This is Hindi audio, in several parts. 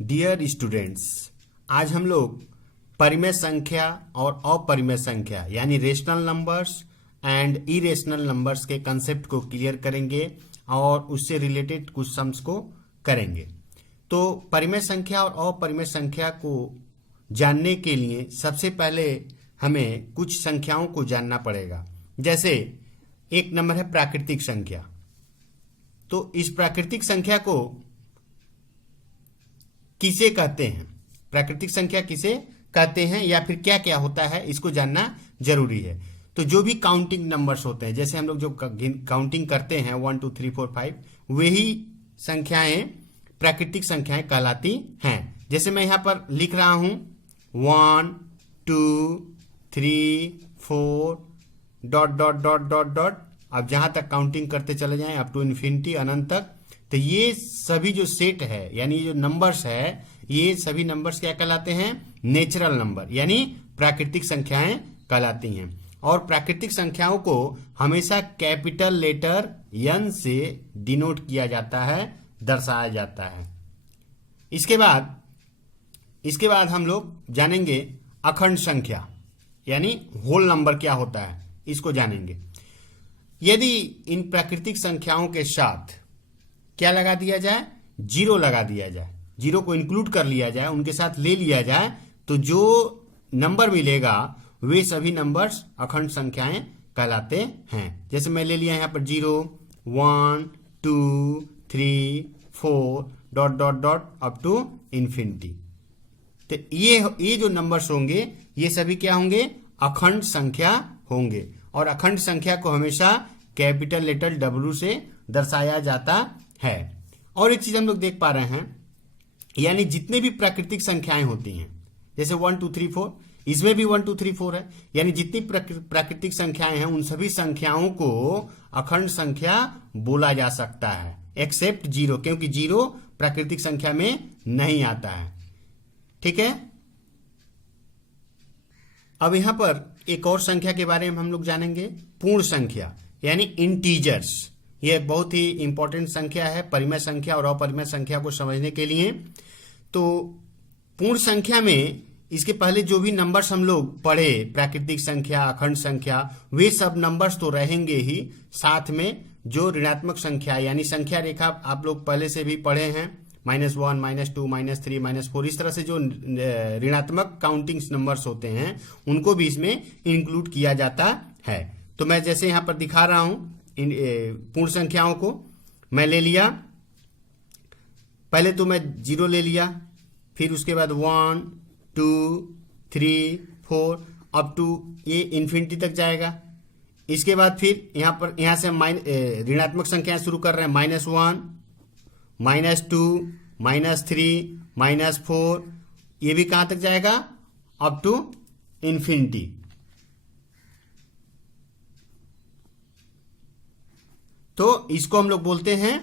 डियर स्टूडेंट्स, आज हम लोग परिमेय संख्या और अपरिमेय संख्या यानी rational numbers and irrational numbers के कंसेप्ट को क्लियर करेंगे और उससे रिलेटेड कुछ सम्स को करेंगे। तो परिमेय संख्या और अपरिमेय संख्या को जानने के लिए सबसे पहले हमें कुछ संख्याओं को जानना पड़ेगा। जैसे एक नंबर है प्राकृतिक संख्या। तो इस प्राकृतिक संख्या को किसे कहते हैं, प्राकृतिक संख्या किसे कहते हैं या फिर क्या क्या होता है, इसको जानना जरूरी है। तो जो भी काउंटिंग नंबर्स होते हैं, जैसे हम लोग जो काउंटिंग करते हैं 1 2 3 4 5, वही संख्याएं प्राकृतिक संख्याएं कहलाती हैं। जैसे मैं यहां पर लिख रहा हूं 1 2 3 4 dot dot dot dot dot, अब जहां तक काउंटिंग करते चले जाएं अप टू इन्फिनिटी, अनंत तक। तो ये सभी जो सेट है यानी जो नंबर्स है, ये सभी नंबर्स क्या कहलाते हैं? नेचुरल नंबर यानी प्राकृतिक संख्याएं कहलाती हैं। और प्राकृतिक संख्याओं को हमेशा कैपिटल लेटर n से डिनोट किया जाता है, दर्शाया जाता है। इसके बाद हम लोग जानेंगे अखंड संख्या यानी होल नंबर क्या होता है, इसको जानेंगे। यदि इन प्राकृतिक संख्याओं के साथ क्या लगा दिया जाए? जीरो लगा दिया जाए, जीरो को इंक्लूड कर लिया जाए, उनके साथ ले लिया जाए, तो जो नंबर मिलेगा वे सभी नंबर्स अखंड संख्याएं कहलाते हैं। जैसे मैं ले लिया यहां पर 0 1 2 3 4 dot dot dot up to infinity. तो ये जो नंबर्स होंगे ये सभी क्या होंगे? अखंड संख्या होंगे। और अखंड संख्या को हमेशा कैपिटल लेटर W से दर्शाया जाता है। और एक चीज हम लोग देख पा रहे हैं, यानी जितने भी प्राकृतिक संख्याएं होती हैं, जैसे 1 2 3 4, इसमें भी 1 2 3 4 है, यानी जितनी प्राकृतिक संख्याएं हैं उन सभी संख्याओं को अखंड संख्या बोला जा सकता है, एक्सेप्ट जीरो, क्योंकि जीरो प्राकृतिक संख्या में नहीं आता है। ठीक है। अब यहां पर एक और संख्या के बारे में हम लोग जानेंगे, पूर्ण संख्या यानी इंटीजर्स। यह बहुत ही इंपॉर्टेंट संख्या है परिमेय संख्या और अपरिमेय संख्या को समझने के लिए। तो पूर्ण संख्या में इसके पहले जो भी नंबर्स हम लोग पढ़े, प्राकृतिक संख्या, अखंड संख्या, वे सब नंबर्स तो रहेंगे ही, साथ में जो ऋणात्मक संख्या यानी संख्या रेखा आप लोग पहले से भी पढ़े हैं, -1 -2 -3 -4, इस तरह से जो ऋणात्मक काउंटिंग नंबर्स होते हैं उनको भी इसमें इंक्लूड किया जाता है। तो मैं जैसे यहां पर दिखा रहा हूं पूर्ण संख्याओं को मैं ले लिया, पहले तो मैं 0 ले लिया, फिर उसके बाद 1 2 3 4 अप टू ये इन्फिनिटी तक जाएगा। इसके बाद फिर यहां से ऋणात्मक संख्याएं शुरू कर रहे हैं, -1 -2 -3 -4, ये भी कहां तक जाएगा? Up to infinity. तो इसको हम लोग बोलते हैं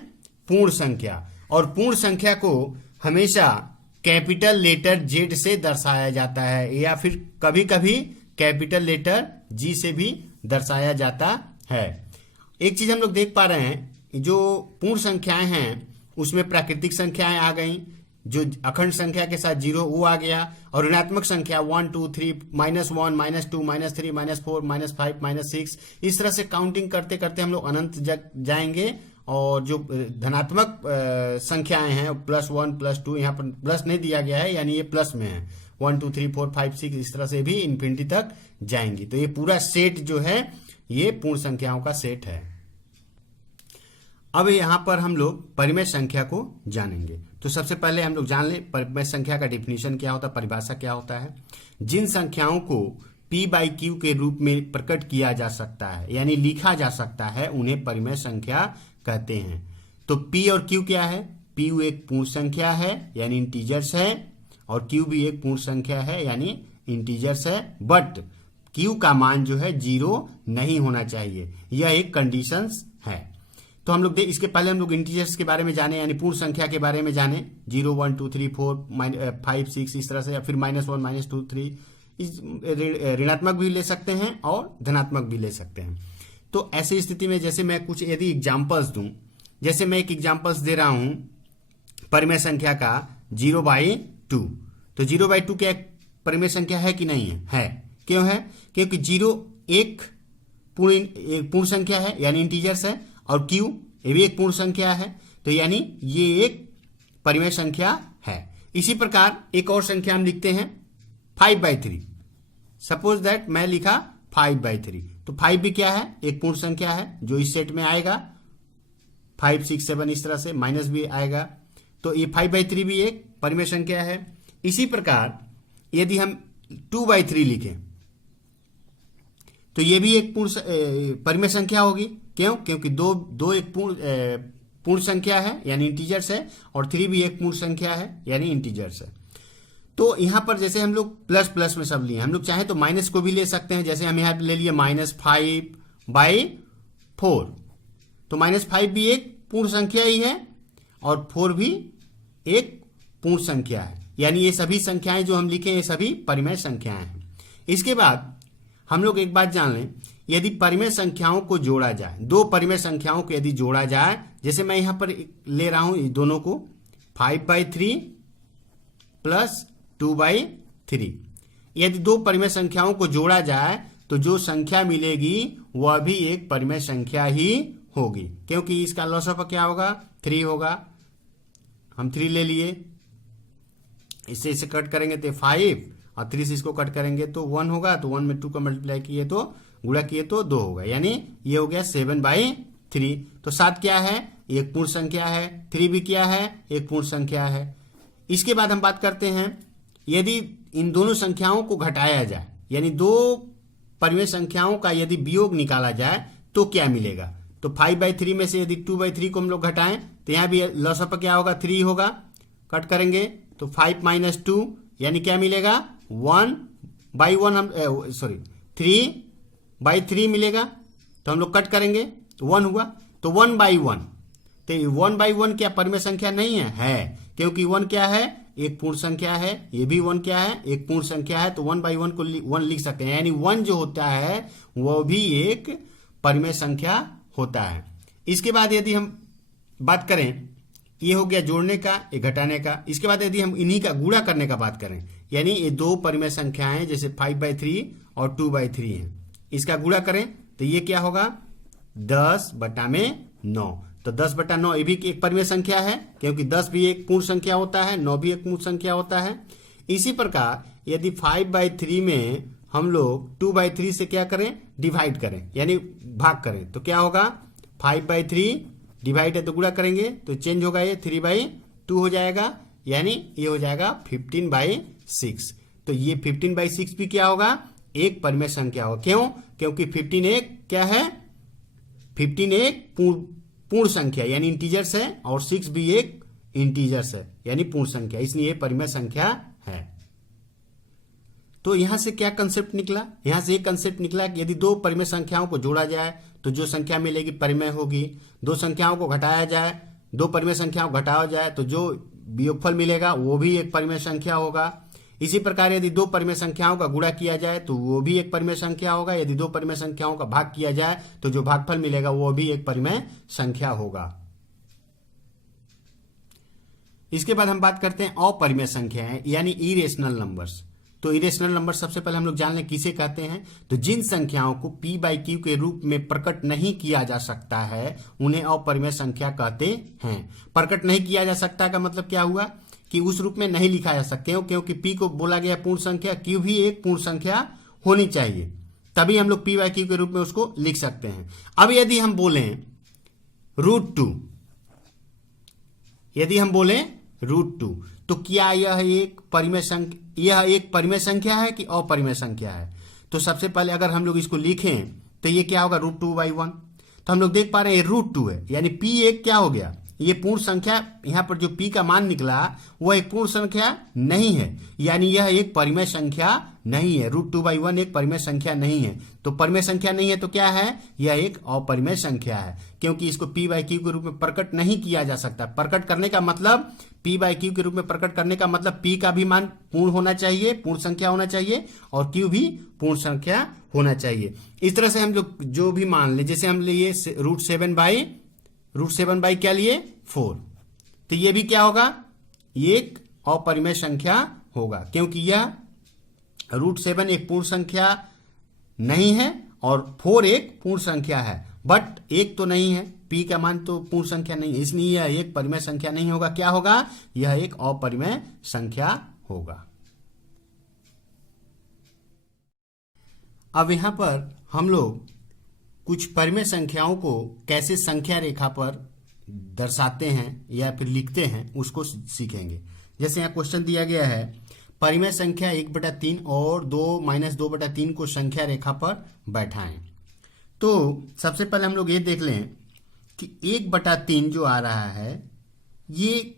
पूर्ण संख्या। और पूर्ण संख्या को हमेशा कैपिटल लेटर Z से दर्शाया जाता है, या फिर कभी कभी कैपिटल लेटर G से भी दर्शाया जाता है। एक चीज हम लोग देख पा रहे हैं, जो पूर्ण संख्याएं हैं उसमें प्राकृतिक संख्याएं आ गई, जो अखंड संख्या के साथ 0 वो आ गया, और ऋणात्मक संख्या 1 2 3 -1 -2 -3 -4 -5 -6, इस तरह से काउंटिंग करते करते हम लोग अनंत जाएंगे। और जो धनात्मक संख्याएं हैं +1 +2, यहाँ पर प्लस नहीं दिया गया है यानी ये प्लस में है, 1 2 3 4 5 6, इस तरह से भी इन्फिनिटी तक जाएंगी। तो ये पूरा सेट जो है ये पूर्ण संख्याओं का सेट है। अब यहां पर हम लोग परिमेय संख्या को जानेंगे। तो सबसे पहले हम लोग जान लें परिमेय संख्या का डिफिनीशन क्या होता है, परिभाषा क्या होता है। जिन संख्याओं को P/Q के रूप में प्रकट किया जा सकता है यानी लिखा जा सकता है, उन्हें परिमेय संख्या कहते हैं। तो P और Q क्या है? P एक पूर्ण संख्या है यानी इंटीजर्स है, और Q भी एक पूर्ण संख्या है यानी इंटीजर्स है, बट Q का मान जो है 0 नहीं होना चाहिए, यह एक कंडीशंस है। तो हम लोग इसके पहले हम लोग इंटीजर्स के बारे में जाने यानी पूर्ण संख्या के बारे में जाने, 0 1 2 3 4 5 6 इस तरह से, या फिर -1 -2 3, ऋणात्मक भी ले सकते हैं और धनात्मक भी ले सकते हैं। तो ऐसी स्थिति में जैसे मैं कुछ यदि एग्जाम्पल्स दूं, जैसे मैं एक एग्जाम्पल्स दे रहा हूं परिमेय संख्या का, 0/2। तो 0/2 क्या एक परिमेय संख्या है कि नहीं है? क्यों है? क्योंकि 0 एक पूर्ण संख्या है यानी इंटीजर्स है, और q ये भी एक पूर्ण संख्या है, तो यानी ये एक परिमेय संख्या है। इसी प्रकार एक और संख्या हम लिखते हैं 5/3। सपोज दैट मैं लिखा 5/3, तो 5 भी क्या है? एक पूर्ण संख्या है जो इस सेट में आएगा, 5, 6, 7 इस तरह से, माइनस भी आएगा, तो ये 5/3 भी एक परिमेय संख्या है। इसी प्रकार यदि हम 2/3 लिखें तो ये भी एक परिमेय संख्या होगी। क्यों? क्योंकि दो एक पूर्ण संख्या है यानी इंटीजर्स है, और 3 भी एक पूर्ण संख्या है यानी इंटीजर्स है। तो यहां पर जैसे हम लोग प्लस प्लस में सब लिए, हम लोग चाहे तो माइनस को भी ले सकते हैं। जैसे हम यहां ले लिए -5/4, तो -5 भी एक पूर्ण संख्या ही है और 4 भी एक पूर्ण संख्या है, यानी ये सभी संख्याएं जो हम लिखे ये सभी परिमेय संख्याएं हैं। इसके बाद हम लोग एक बात जान लें, यदि परिमेय संख्याओं को जोड़ा जाए, दो परिमेय संख्याओं को यदि जोड़ा जाए, जैसे मैं यहां पर ले रहा हूं दोनों को 5/3 प्लस 2/3, यदि दो परिमेय संख्याओं को जोड़ा जाए तो जो संख्या मिलेगी वह भी एक परिमेय संख्या ही होगी, क्योंकि इसका लॉसअप क्या होगा? 3 होगा। हम 3 ले लिए, इससे इसे कट करेंगे तो 5, और 3 से इसको कट करेंगे तो 1 होगा, तो 1 में 2 का मल्टीप्लाई किए तो गुणा किए तो 2 होगा, यानी ये हो गया 7/3। तो 7 क्या है? एक पूर्ण संख्या है। 3 भी क्या है? एक पूर्ण संख्या है। इसके बाद हम बात करते हैं, यदि इन दोनों संख्याओं को घटाया जाए, यानी दो परिमेय संख्याओं का यदि वियोग निकाला जाए तो क्या मिलेगा? तो 5/3 में से यदि 2/3 को हम लोग घटाएं तो यहाँ भी लॉसअप क्या होगा? 3 होगा। कट करेंगे तो 5 - 2 यानी क्या मिलेगा? 3/3 मिलेगा। तो हम लोग कट करेंगे तो 1 हुआ, तो 1/1। तो 1/1 क्या परिमेय संख्या नहीं है? क्योंकि 1 क्या है? एक पूर्ण संख्या है। ये भी 1 क्या है? एक पूर्ण संख्या है। तो 1/1 को 1 लिख सकते हैं, यानी 1 जो होता है वह भी एक परिमेय संख्या होता है। इसके बाद यदि हम बात करें, ये हो गया जोड़ने का, ये घटाने का। इसके बाद यदि हम इन्हीं का गुणा करने का बात करें, यानी ये दो परिमेय संख्याएं जैसे 5/3 और 2/3 हैं, इसका गुणा करें तो ये क्या होगा? 10/9। तो 10/9 ये भी एक परिमेय संख्या है, क्योंकि 10 भी एक पूर्ण संख्या होता है, 9 भी एक पूर्ण संख्या होता है। इसी प्रकार यदि 5/3 में हम लोग 2/3 से क्या करें? डिवाइड करें, यानी भाग करें, तो क्या होगा? 5/3 डिवाइड है तो गुणा करेंगे तो चेंज होगा, ये 3/2 हो जाएगा, यानी ये हो जाएगा 15/6। तो ये 15/6 भी क्या होगा? एक परिमेय संख्या होगा। क्यों? क्योंकि 15 एक क्या है? 15 एक पूर्ण संख्या यानी इंटीजर्स है, और 6 भी एक इंटीजर्स है यानी पूर्ण संख्या, इसलिए ये परिमेय संख्या है। तो यहां से क्या कंसेप्ट निकला? यहां से एक कंसेप्ट निकला कि यदि दो परिमेय संख्याओं को जोड़ा जाए तो जो संख्या मिलेगी परिमेय होगी। दो संख्याओं को घटाया जाए, दो परिमेय संख्याओं को घटाया जाए तो जो वियोगफल मिलेगा वो भी एक परिमेय संख्या होगा। इसी प्रकार यदि दो परिमेय संख्याओं का गुणा किया जाए तो वो भी एक परिमेय संख्या होगा। यदि दो परिमेय संख्याओं का भाग किया जाए तो जो भागफल मिलेगा वो भी एक परिमेय संख्या होगा। इसके बाद हम बात करते हैं अपरिमेय संख्याएं यानी इरेशनल नंबर्स। तो इरेशनल नंबर सबसे पहले हम लोग जान लें किसे कहते हैं। तो जिन संख्याओं को p/q के रूप में प्रकट नहीं किया जा सकता है उन्हें अपरिमेय संख्या कहते हैं। प्रकट नहीं किया जा सकता का मतलब क्या हुआ कि उस रूप में नहीं लिखा जा सकते हो, क्योंकि p को बोला गया पूर्ण संख्या, q भी एक पूर्ण संख्या होनी चाहिए, तभी हम लोग p/q के रूप में उसको लिख सकते हैं। अब यदि हम बोलें √2, यदि हम बोलें √2 तो क्या यह एक परिमेय संख्या है कि अपरिमेय संख्या है? तो सबसे पहले अगर हम लोग इसको लिखें तो ये क्या होगा? √2/1। तो हम लोग देख पा रहे हैं √2 है, यानी p एक क्या हो गया? ये पूर्ण संख्या, यहां पर जो p का मान निकला वह एक पूर्ण संख्या नहीं है, यानी यह एक परिमेय संख्या नहीं है। √2/1 एक परिमेय संख्या नहीं है। तो परिमेय संख्या नहीं है तो क्या है? यह एक अपरिमेय संख्या है, क्योंकि इसको p/q के रूप में प्रकट नहीं किया जा सकता। प्रकट करने का मतलब, p/q के रूप में प्रकट करने का मतलब p का भी मान पूर्ण होना चाहिए, पूर्ण संख्या होना चाहिए, और q भी पूर्ण संख्या होना चाहिए। इस तरह से हम लोग जो भी मान ले, जैसे हम लिए √7 क्या लिए? 4, तो ये भी क्या होगा? ये एक अपरिमेय संख्या होगा, क्योंकि यह √7 एक पूर्ण संख्या नहीं है और 4 एक पूर्ण संख्या है, बट एक तो नहीं है, p का मान तो पूर्ण संख्या नहीं है, इसलिए यह एक परिमेय संख्या नहीं होगा। क्या होगा? यह एक अपरिमेय संख्या होगा। अब यहां पर हम लोग कुछ परिमेय संख्याओं को कैसे संख्या रेखा पर दर्शाते हैं या फिर लिखते हैं उसको सीखेंगे। जैसे यहाँ क्वेश्चन दिया गया है, परिमेय संख्या 1/3 और 2-2/3 को संख्या रेखा पर बैठाएं। तो सबसे पहले हम लोग ये देख लें कि 1/3 जो आ रहा है ये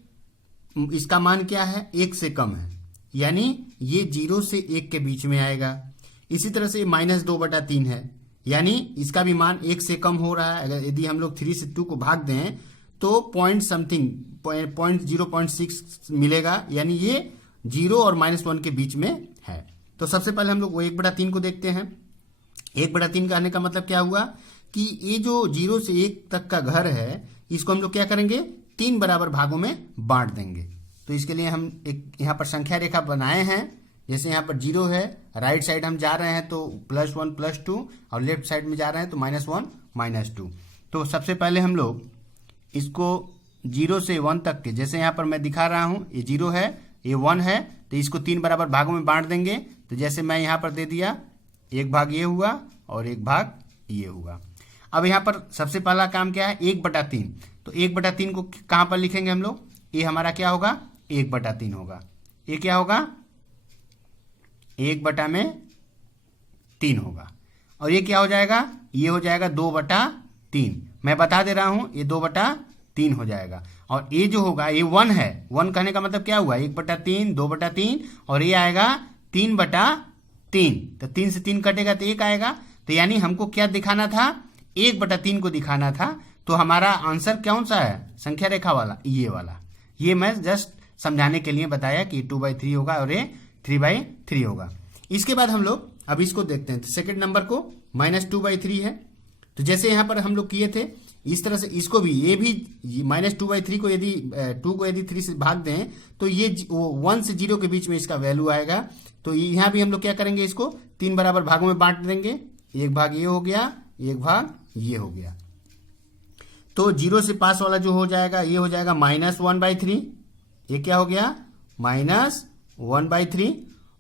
इसका मान क्या है? 1 से कम है, यानी ये 0 से 1 के बीच में आएगा। इसी तरह से -2/3 है, यानी इसका भी मान 1 से कम हो रहा है। अगर यदि हम लोग 3 से 2 को भाग दें तो 0.6 मिलेगा, यानी ये 0 और -1 के बीच में है। तो सबसे पहले हम लोग वो 1/3 को देखते हैं। 1/3 का आने का मतलब क्या हुआ कि ये जो 0 से 1 तक का घर है इसको हम लोग क्या करेंगे? 3 बराबर भागों में बांट देंगे। तो इसके लिए हम एक यहाँ पर संख्या रेखा बनाए हैं। जैसे यहाँ पर 0 है, राइट साइड हम जा रहे हैं तो +1 +2 और लेफ्ट साइड में जा रहे हैं तो -1 -2। तो सबसे पहले हम लोग इसको 0 से 1 तक के, जैसे यहाँ पर मैं दिखा रहा हूँ, ये 0 है, ये 1 है, तो इसको 3 बराबर भागों में बांट देंगे। तो जैसे मैं यहाँ पर दे दिया, एक भाग ये हुआ और एक भाग ये हुआ। अब यहाँ पर सबसे पहला काम क्या है? 1/3। तो 1/3 को कहाँ पर लिखेंगे हम लोग? ये हमारा क्या होगा? 1/3 होगा। ये क्या होगा? 1/3 होगा। और ये क्या हो जाएगा? ये हो जाएगा 2/3। मैं बता दे रहा हूं, ये 2/3 हो जाएगा। और ये जो होगा ये 1 है। 1 कहने का मतलब क्या हुआ? 1/3, 2/3 और ये आएगा 3/3। तो 3 से 3 कटेगा तो 1 आएगा। तो यानी हमको क्या दिखाना था? 1/3 को दिखाना था। तो हमारा आंसर कौन सा है? संख्या रेखा वाला, ये वाला। ये मैं जस्ट समझाने के लिए बताया कि 2/3 होगा और ये 3/3 होगा। इसके बाद हम लोग अब इसको देखते हैं। तो सेकंड नंबर को -2/3 है। तो जैसे यहाँ पर हम लोग किए थे इस तरह से इसको भी, ये भी -2/3 को यदि 2 को यदि 3 से भाग दें तो ये 1 से 0 के बीच में इसका वैल्यू आएगा। तो यहाँ भी हम लोग क्या करेंगे? इसको 3 बराबर भागों में बांट देंगे। एक भाग ये हो गया, एक भाग ये हो गया। तो 0 से पास वाला जो हो जाएगा ये हो जाएगा -1/3। ये क्या हो गया? -1/3।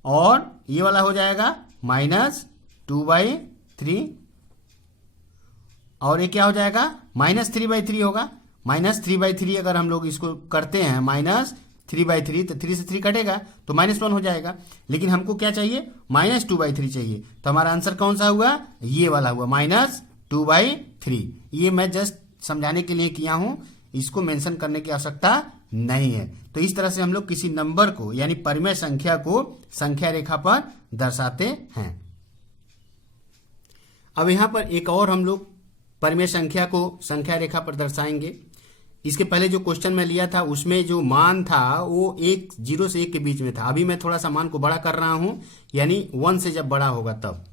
और ये वाला हो जाएगा -2/3। और ये क्या हो जाएगा? -3/3 होगा। -3/3 अगर हम लोग इसको करते हैं -3/3 तो 3 से 3 कटेगा तो -1 हो जाएगा। लेकिन हमको क्या चाहिए? -2/3 चाहिए। तो हमारा आंसर कौन सा हुआ? ये वाला हुआ, -2/3। ये मैं जस्ट समझाने के लिए किया हूं, इसको मेंशन करने की आवश्यकता नहीं है। तो इस तरह से हम लोग किसी नंबर को यानी परिमेय संख्या को संख्या रेखा पर दर्शाते हैं। अब यहां पर एक और हम लोग परिमेय संख्या को संख्या रेखा पर दर्शाएंगे। इसके पहले जो क्वेश्चन में लिया था उसमें जो मान था वो 0 से 1 के बीच में था। अभी मैं थोड़ा सा मान को बड़ा कर रहा हूं, यानी 1 से जब बड़ा होगा तब।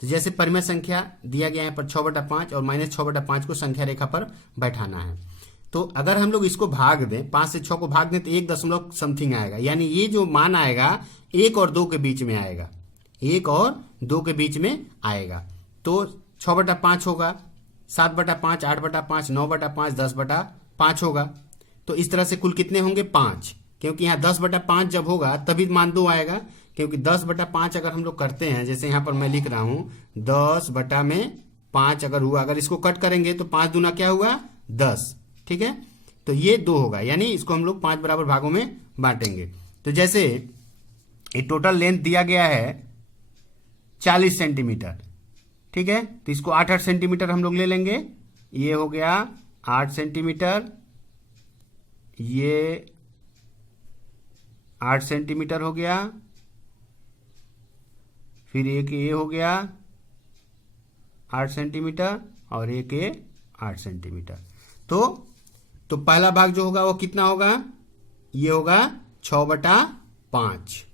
तो जैसे परिमेय संख्या दिया गया है पर 6/5 और -6/5 को संख्या रेखा पर बैठाना है। तो अगर हम लोग इसको भाग दें, 5 से 6 को भाग दें तो 1 समथिंग आएगा, यानी ये जो मान आएगा 1 और 2 के बीच में आएगा। 1 और 2 के बीच में आएगा। तो 6/5 होगा, 7/5, 8/5, 9/5, 10/5 होगा। तो इस तरह से कुल कितने होंगे? 5, क्योंकि यहाँ 10/5 जब होगा तभी मान 2 आएगा। क्योंकि 10/5 अगर हम लोग करते हैं, जैसे यहाँ पर मैं लिख रहा हूँ 10/5 अगर हुआ, अगर इसको कट करेंगे तो 5 दूना क्या हुआ? 10। ठीक है, तो ये 2 होगा, यानी इसको हम लोग 5 बराबर भागों में बांटेंगे। तो जैसे ये टोटल लेंथ दिया गया है 40 सेंटीमीटर, ठीक है, तो इसको 8-8 सेंटीमीटर हम लोग ले लेंगे। ये हो गया 8 सेंटीमीटर, ये 8 सेंटीमीटर हो गया, फिर एक ये हो गया 8 सेंटीमीटर और एक ये 8 सेंटीमीटर। तो पहला भाग जो होगा वो कितना होगा? ये होगा 6/5।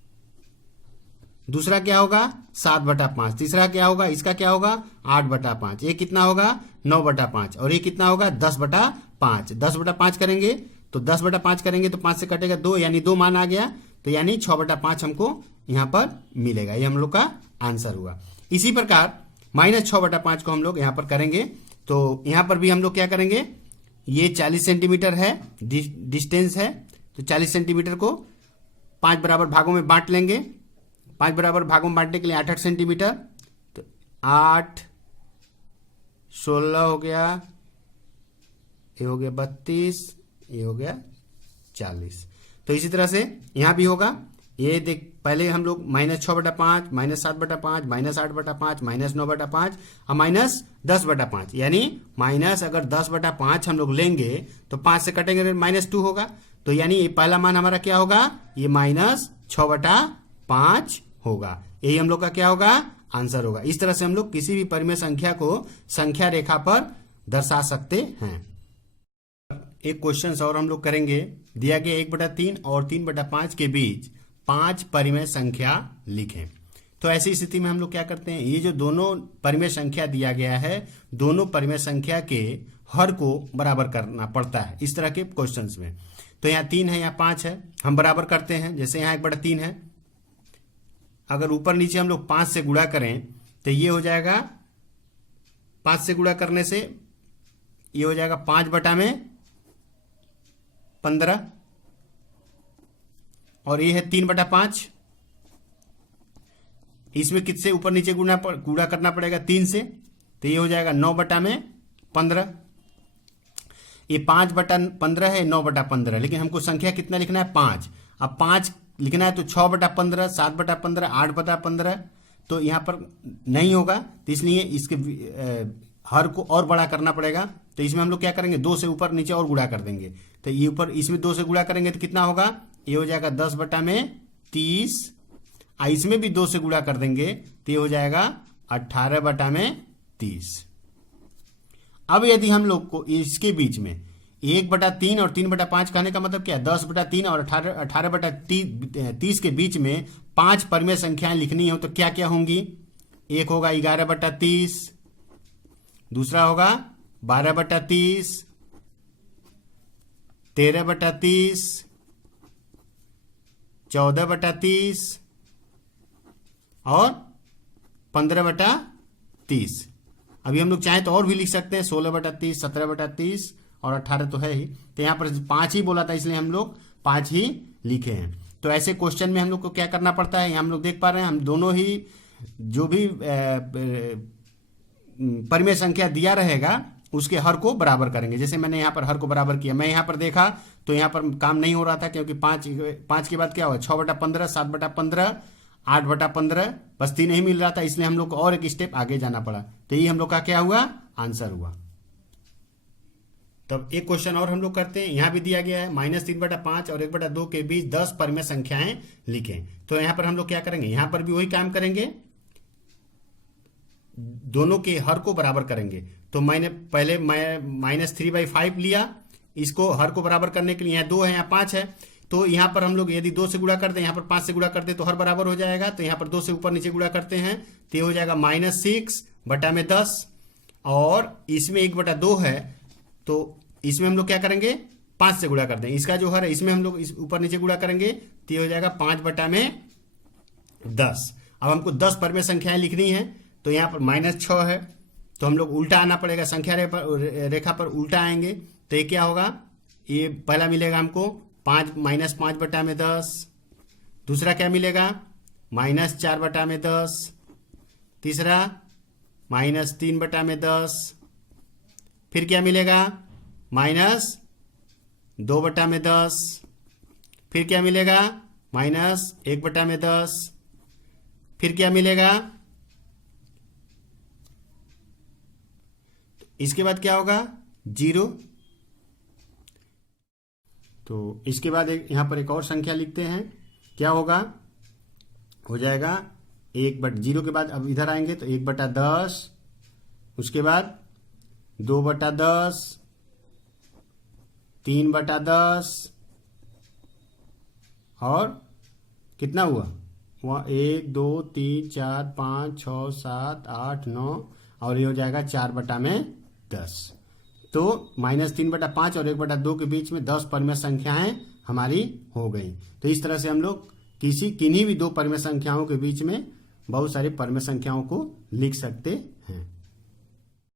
दूसरा क्या होगा? 7/5। तीसरा क्या होगा? इसका क्या होगा? 8/5। ये कितना होगा? 9/5। और ये कितना होगा? 10/5। 10/5 करेंगे तो 10/5 करेंगे तो 5 से कटेगा 2, यानी 2 मान आ गया। तो यानी 6/5 हमको यहाँ पर मिलेगा। ये हम लोग का आंसर हुआ। इसी प्रकार -6/5 को हम लोग यहाँ पर करेंगे। तो यहाँ पर भी हम लोग क्या करेंगे, ये 40 सेंटीमीटर है डिस्टेंस है, तो 40 सेंटीमीटर को 5 बराबर भागों में बांट लेंगे। 5 बराबर भागों में बांटने के लिए 8 सेंटीमीटर, तो 8 16 हो गया, ये हो गया 32, ये हो गया 40। तो इसी तरह से यहाँ भी होगा। ये देख, पहले हम लोग -6/5, -7/5, -8/5, -9/5 और -10/5, यानी माइनस अगर 10/5 हम लोग लेंगे तो 5 से कटेंगे -2 होगा। तो यानी ये पहला मान हमारा क्या होगा, ये -6/5 होगा। यही हम लोग का क्या होगा, आंसर होगा। इस तरह से हम लोग किसी भी परिमेय संख्या को संख्या रेखा पर दर्शा सकते हैं। एक क्वेश्चन और हम लोग करेंगे। दिया गया 1/3 और 3/5 के बीच 5 परिमेय संख्या लिखें। तो ऐसी स्थिति में हम लोग क्या करते हैं, ये जो दोनों परिमेय संख्या दिया गया है, दोनों परिमेय संख्या के हर को बराबर करना पड़ता है इस तरह के क्वेश्चंस में। तो यहाँ 3 है, यहाँ 5 है, हम बराबर करते हैं। जैसे यहाँ 1/3 है, अगर ऊपर नीचे हम लोग 5 से गुणा करें तो ये हो जाएगा, 5 से गुणा करने से ये हो जाएगा 5/15, और ये है 3/5। इसमें किससे ऊपर नीचे गुणा करना पड़ेगा, 3 से, तो ये हो जाएगा 9/15। ये 5/15 है, 9/15, लेकिन हमको संख्या कितना लिखना है, 5। अब 5 लिखना है तो 6/15, 7/15, 8/15, तो यहाँ पर नहीं होगा, तो इसलिए इसके हर को और बड़ा करना पड़ेगा। तो इसमें हम लोग क्या करेंगे, 2 से ऊपर नीचे और गुणा कर देंगे। तो ये ऊपर इसमें 2 से गुणा करेंगे तो कितना होगा, ये हो जाएगा 10/30। इसमें भी 2 से गुणा कर देंगे तो ये हो जाएगा 18/30। अब यदि हम लोग को इसके बीच में 1/3 और 3/5 कहने का मतलब क्या है, 10/3 और 18/30 के बीच में 5 परिमेय संख्याएं लिखनी हो तो क्या क्या होंगी। एक होगा 11/30, दूसरा होगा 12/30, 13/30, 14/30 और 15/30। अभी हम लोग चाहें तो और भी लिख सकते हैं, 16/30, 17/30 और 18 तो है ही। तो यहाँ पर 5 ही बोला था, इसलिए हम लोग 5 ही लिखे हैं। तो ऐसे क्वेश्चन में हम लोग को क्या करना पड़ता है, हम लोग देख पा रहे हैं, हम दोनों ही जो भी परिमेय संख्या दिया रहेगा उसके हर को बराबर करेंगे। जैसे मैंने यहाँ पर हर को बराबर किया, मैं यहाँ पर देखा तो यहाँ पर काम नहीं हो रहा था, क्योंकि 5 के बाद क्या हुआ, 6/15, 7/15, 8/15, बस 3 नहीं मिल रहा था, इसलिए हम लोग को और एक स्टेप आगे जाना पड़ा। तो ये हम लोग का क्या हुआ, आंसर हुआ। तब एक क्वेश्चन और हम लोग करते हैं। यहाँ भी दिया गया है -3/5 और 1/2 के बीच 10 परिमेय संख्याएं लिखें। तो यहाँ पर हम लोग क्या करेंगे, यहाँ पर भी वही काम करेंगे, दोनों के हर को बराबर करेंगे। तो मैंने पहले -3/5 लिया, इसको हर को बराबर करने के लिए, यहाँ 2 है, यहाँ 5 है, तो यहाँ पर हम लोग यदि 2 से गुणा कर दें, यहाँ पर 5 से गुणा कर दें तो हर बराबर हो जाएगा। तो यहाँ पर 2 से ऊपर नीचे गुणा करते हैं तो ये हो जाएगा -6/10, और इसमें 1/2 है, तो इसमें हम लोग क्या करेंगे, 5 से गुणा कर दें। इसका जो हर है इसमें हम लोग इस ऊपर नीचे गुणा करेंगे तो ये हो जाएगा 5/10। अब हमको 10 परिमेय संख्याएं लिखनी है, तो यहाँ पर -6 है, तो हम लोग उल्टा आना पड़ेगा, संख्या रेखा पर उल्टा आएंगे। तो ये क्या होगा, ये पहला मिलेगा हमको -5/10, दूसरा क्या मिलेगा -4/10, तीसरा -3/10, फिर क्या मिलेगा -2/10, फिर क्या मिलेगा -1/10, फिर क्या मिलेगा, इसके बाद क्या होगा 0। तो इसके बाद यहाँ पर एक और संख्या लिखते हैं, क्या होगा, हो जाएगा 0 के बाद अब इधर आएंगे तो 1/10, उसके बाद 2/10, 3/10, और कितना हुआ, 1 2 3 4 5 6 7 8 9, और ये हो जाएगा 4/10। तो -3/5 और 1/2 के बीच में 10 परिमेय संख्याएं हमारी हो गई। तो इस तरह से हम लोग किन्हीं भी दो परिमेय संख्याओं के बीच में बहुत सारी परिमेय संख्याओं को लिख सकते हैं।